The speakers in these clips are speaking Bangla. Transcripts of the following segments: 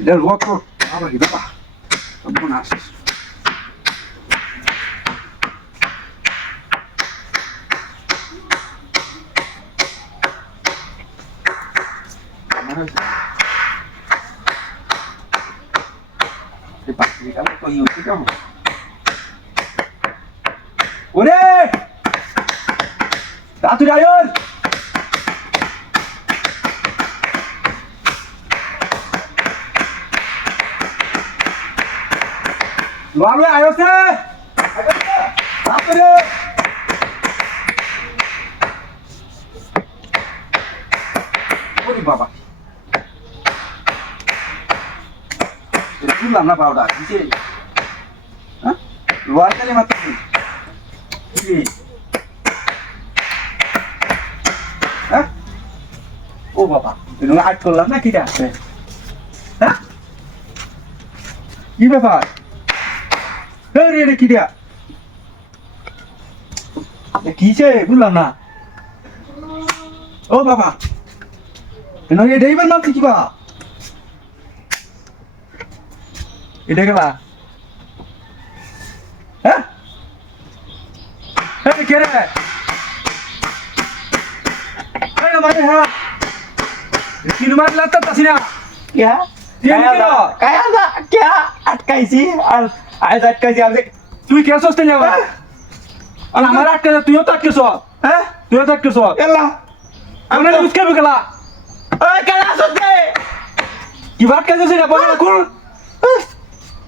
এটা রক বাবা কি বাবা তখন আসিস আমার হয়েছে এই বাচ্চাটি কালো তো ইউটি কেমন ওরে তাড়াতাড়ি আয়ন আয়ছে তাড়াতাড়ি ওরে বাবা। তুললাম না পাউডার? দিছে হ্যাঁ? লোয়ার কালে মাত্র হ্যাঁ? ও বাবা আট করলাম না, কি আছে হ্যাঁ? কি ব্যাপার? রে রে রে কি দিয়া এ কিছে বুঝলাম না ও বাবা কেন এ ড্রাইভার মারছে কি বা এটা গেলা হ্যাঁ হ্যাঁ কে রে হ্যাঁ মানে হ্যাঁ কিলো মার লাগতা তাছি না क्या ये नहीं करो। क्या था क्या अटकाइसी और আজ আটকাইছি আমি তুই কে সস্তে যাবে আর হ্যাঁ? আমার আটকে তুইও তো আটকেছ হ্যাঁ? তুইও তো আটকেছ এলা। আমরা ইউজ করব গেলা ওই কেন সস্তে। কি ভাত খাইছিস এটা বলে রাখুন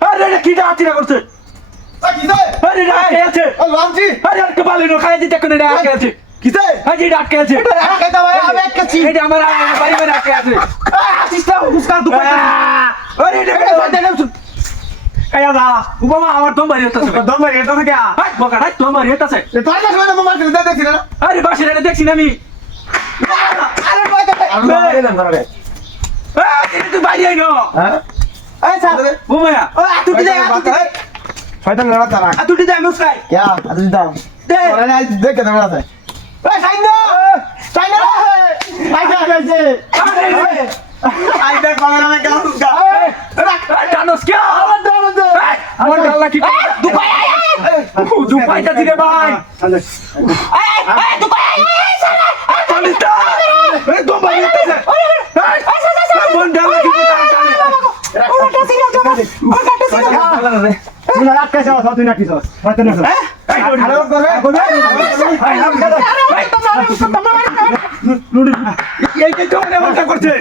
আরে এটা কি যাচ্ছি না করছে? আরে হ্যাঁ, এটা আটকে আছে লাঞ্চি। আরে আটকে পালি না খাই দিতে কোন এটা আটকে আছে কিসে আরে এটা আটকে আছে এটা আটকে দাও আমি আটকেছি এটা আমার বাড়ি বাড়ি আটকে আছে এই দাদা উপমা আমার দম বাড়ি হতেছে দম বাড়ি হতেছে কে? হাই বকা হাই দম বাড়ি হতেছে তোর না শুনে মোবাইল দিতে দেখছিস না আরে বাসে রে দেখছিস আমি। আরে ভাই আমি মারে দেন ধরে এই তুই বাড়ি আই না দেখ। কি দুপাই আয় দুপাই তা দিলে ভাই আয় আয় দুপাই আয় বলিতা এ করছে